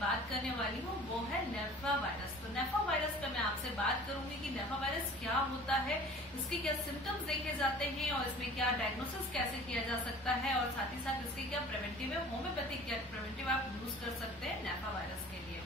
बात करने वाली हूँ वो है नेफा वायरस। तो नेफा वायरस का मैं आपसे बात करूंगी कि नेफा वायरस क्या होता है, इसके क्या सिम्टम्स देखे जाते हैं और इसमें क्या डायग्नोसिस कैसे किया जा सकता है और साथ ही साथ इसके क्या प्रिवेंटिव है, होम्योपैथिक क्या प्रिवेंटिव आप यूज कर सकते हैं नेफा वायरस के लिए।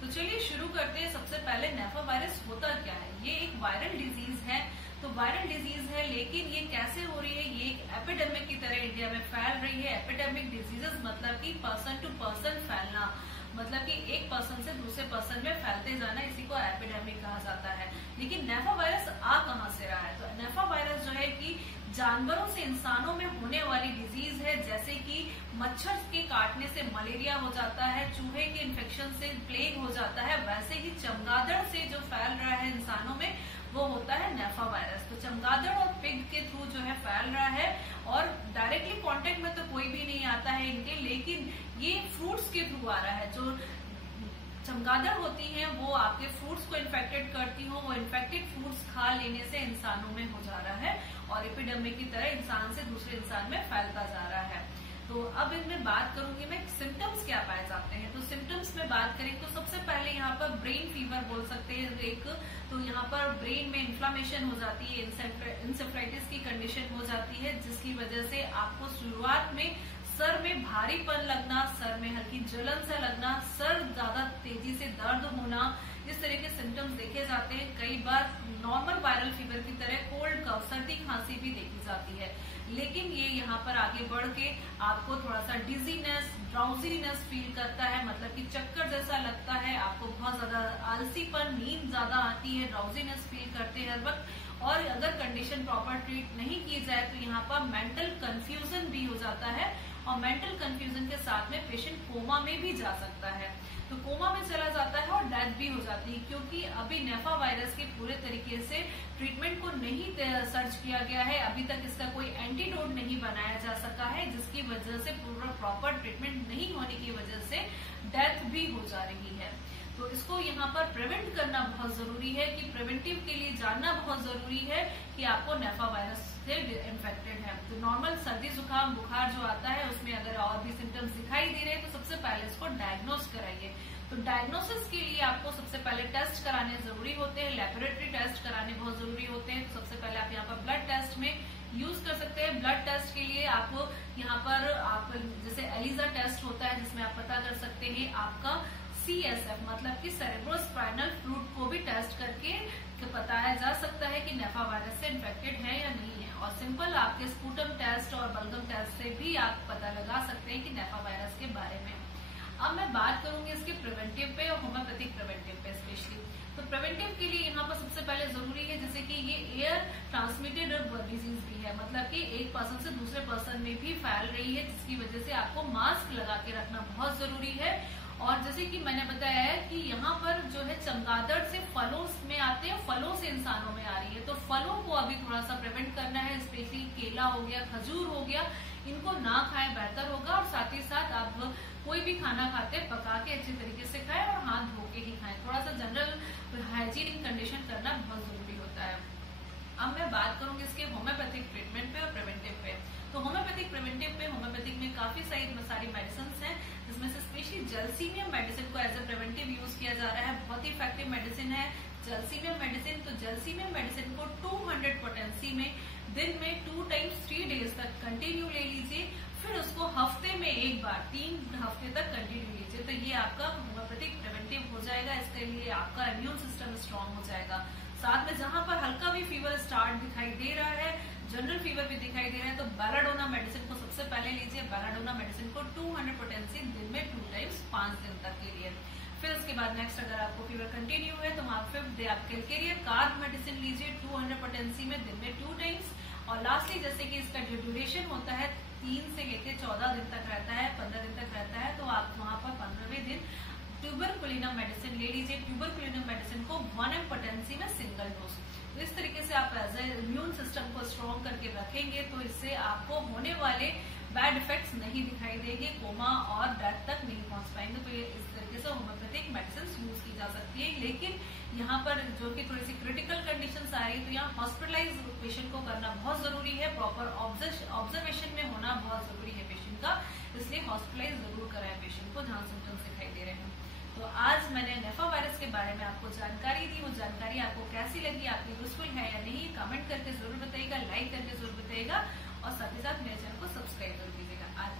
तो चलिए शुरू करते हैं। सबसे पहले नेफा वायरस होता क्या है। ये एक वायरल डिजीज है। तो वायरल डिजीज है, लेकिन ये कैसे हो रही है, ये एक एपिडेमिक की तरह इंडिया में फैल रही है। एपिडेमिक डिजीजेस मतलब कि पर्सन टू पर्सन फैलना, मतलब कि एक पर्सन से दूसरे पर्सन में फैलते जाना, इसी को एपिडेमिक कहा जाता है। लेकिन नेफा वायरस आ कहां से रहा है। तो नेफा वायरस जो है कि जानवरों से इंसानों में होने वाली डिजीज है। जैसे कि मच्छर के काटने से मलेरिया हो जाता है, चूहे के इन्फेक्शन से प्लेग हो जाता है, वैसे ही चमगादड़ से जो फैल रहा है इंसानों में वो होता है नेफा वायरस। तो चमगादड़ और पिग के थ्रू जो है फैल रहा है और डायरेक्टली कांटेक्ट में तो कोई भी नहीं आता है इनके, लेकिन ये फ्रूट्स के थ्रू आ रहा है। जो चमगादड़ होती हैं वो आपके फ्रूट्स को इन्फेक्टेड करती हो, वो इन्फेक्टेड फ्रूट्स खा लेने से इंसानों में हो जा रहा है और एपिडेमिक की तरह इंसान से दूसरे इंसान में फैलता जा रहा है। तो अब इनमें बात करूंगी मैं सिम्टम्स क्या पाए जाते हैं। तो सिम्टम्स में बात करें तो सबसे पहले यहाँ पर ब्रेन फीवर बोल सकते हैं एक। तो यहाँ पर ब्रेन में इन्फ्लामेशन हो जाती है, इंसेफ्लाइटिस की कंडीशन हो जाती है, जिसकी वजह से आपको शुरुआत में सर में भारीपन लगना, सर में हल्की जलन सा लगना, सर ज्यादा तेजी से दर्द होना, इस तरह के सिम्टम्स देखे जाते हैं। कई बार नॉर्मल वायरल फीवर की तरह कोल्ड कफ, सर्दी खांसी भी देखी जाती है, लेकिन ये यहाँ पर आगे बढ़ के आपको थोड़ा सा डिजीनेस, ड्राउजीनेस फील करता है, मतलब कि चक्कर जैसा लगता है, आपको बहुत ज्यादा आलसीपन, नींद ज्यादा आती है, ड्राउजीनेस फील करते हैं हर वक्त। और अगर कंडीशन प्रॉपर ट्रीट नहीं की जाए तो यहाँ पर मेंटल कंफ्यूजन भी हो जाता है और मेंटल कंफ्यूजन के साथ में पेशेंट कोमा में भी जा सकता है। तो कोमा में चला जाता है और डेथ भी हो जाती है, क्योंकि अभी नेफा वायरस के पूरे तरीके से ट्रीटमेंट को नहीं सर्च किया गया है। अभी तक इसका कोई एंटीडोट नहीं बनाया जा सका है, जिसकी वजह से पूरा प्रॉपर ट्रीटमेंट नहीं होने की वजह से डेथ भी हो जा रही है। तो इसको यहाँ पर प्रिवेंट करना बहुत जरूरी है कि प्रिवेंटिव के लिए जानना बहुत जरूरी है कि आपको नेफा वायरस से इन्फेक्टेड है। तो नॉर्मल सर्दी जुकाम बुखार जो आता है उसमें अगर और भी सिम्टम्स दिखाई दे रहे हैं तो सबसे पहले इसको डायग्नोस कराइए। तो डायग्नोसिस के लिए आपको सबसे पहले टेस्ट कराने जरूरी होते हैं, लेबोरेटरी टेस्ट कराने बहुत जरूरी होते हैं। तो सबसे पहले आप यहाँ पर ब्लड टेस्ट में यूज कर सकते हैं। ब्लड टेस्ट के लिए आपको यहाँ पर आप जैसे एलिजा टेस्ट होता है, जिसमें आप पता कर सकते हैं आपका CSF मतलब कि सेरेब्रोस्पाइनल फ्लूइड को भी टेस्ट करके बताया जा सकता है कि नेफा वायरस से इन्फेक्टेड है या नहीं है। और सिंपल आपके स्पूटम टेस्ट और बलगम टेस्ट से भी आप पता लगा सकते हैं कि नेफा वायरस के बारे में। अब मैं बात करूंगी इसके प्रिवेंटिव पे और होम्योपैथिक प्रिवेंटिव पे स्पेशली। तो प्रिवेंटिव के लिए यहाँ पर सबसे पहले जरूरी है जैसे कि ये एयर ट्रांसमिटेड डिजीज भी है, मतलब कि एक पर्सन से दूसरे पर्सन में भी फैल रही है, जिसकी वजह से आपको मास्क लगा के रखना बहुत जरूरी है। और जैसे कि मैंने बताया है कि यहाँ पर जो है चमगादड़ से फलों में आते हैं, फलों से इंसानों में आ रही है। तो फलों को अभी थोड़ा सा प्रिवेंट करना है, स्पेशली केला हो गया, खजूर हो गया, इनको ना खाएं बेहतर होगा। और साथ ही साथ आप कोई भी खाना खाते हैं पका के अच्छे तरीके से खाएं और हाथ धो के ही खाएं। थोड़ा सा जनरल हाइजीनिक कंडीशन करना बहुत जरूरी होता है। अब मैं बात करूंगी इसके होम्योपैथिक ट्रीटमेंट पे और प्रिवेंटिव पे। तो होम्योपैथिक प्रिवेंटिव पे होम्योपैथिक में काफी सारी मेडिसिन हैं, जिसमें से स्पेशली जलसीमियम मेडिसिन को एज ए प्रिवेंटिव यूज किया जा रहा है। बहुत ही इफेक्टिव मेडिसिन है जलसीमियम मेडिसिन। तो जलसीमियम मेडिसिन को 200 पोटेंसी में दिन में 2 टाइम्स 3 डेज तक कंटिन्यू ले लीजिए, फिर उसको हफ्ते में एक बार 3 हफ्ते तक कंटिन्यू लीजिए। तो ये आपका होम्योपैथिक प्रिवेंटिव हो जाएगा। इसके लिए आपका इम्यून सिस्टम स्ट्रांग हो जाएगा। साथ में जहां पर हल्का भी फीवर स्टार्ट दिखाई दे रहा है, जनरल फीवर भी दिखाई दे रहा है, तो बेलाडोना मेडिसिन को सबसे पहले लीजिए। बेलाडोना मेडिसिन को 200 पोटेंसी दिन में 2 टाइम्स 5 दिन तक के लिए। फिर उसके बाद नेक्स्ट अगर आपको फीवर कंटिन्यू है तो आप 5th डे आप कैलकेरियर कार्ब मेडिसिन लीजिए 200 पोटेंसी में दिन में 2 टाइम्स। और लास्टली जैसे कि इसका जो ड्यूरेशन होता है 3 से लेकर 14 दिन तक रहता है, 15 दिन तक रहता है, तो आप वहां पर 15वें दिन ट्यूबरकुलिनम मेडिसिन ले लीजिए। ट्यूबरकुलिनम मेडिसिन को 1 पोटेंसी में सिंगल डोज। तो इस तरीके से आप एज ए इम्यून सिस्टम को स्ट्रॉन्ग करके रखेंगे तो इससे आपको होने वाले बैड इफेक्ट्स नहीं दिखाई देंगे, कोमा और डेथ तक नहीं पहुंच पाएंगे। तो ये इस तरीके से होम्योपैथिक मेडिसिन यूज की जा सकती है, लेकिन यहाँ पर जो कि थोड़ी सी क्रिटिकल कंडीशंस आ रही है, तो यहाँ हॉस्पिटलाइज पेशेंट को करना बहुत जरूरी है, प्रॉपर ऑब्जर्वेशन में होना बहुत जरूरी है पेशेंट का, इसलिए हॉस्पिटलाइज जरूर कराए पेशेंट को जहाँ सिम्टम्स दिखाई दे रहे हैं। तो आज मैंने नेफा वायरस के बारे में आपको जानकारी दी, वो जानकारी आपको कैसी लगी, आपकी यूजफुल है या नहीं, कमेंट करके जरूर बताइएगा, लाइक करके जरूर बताइएगा और साथ ही साथ मेरे चैनल को सब्सक्राइब कर दीजिएगा। आज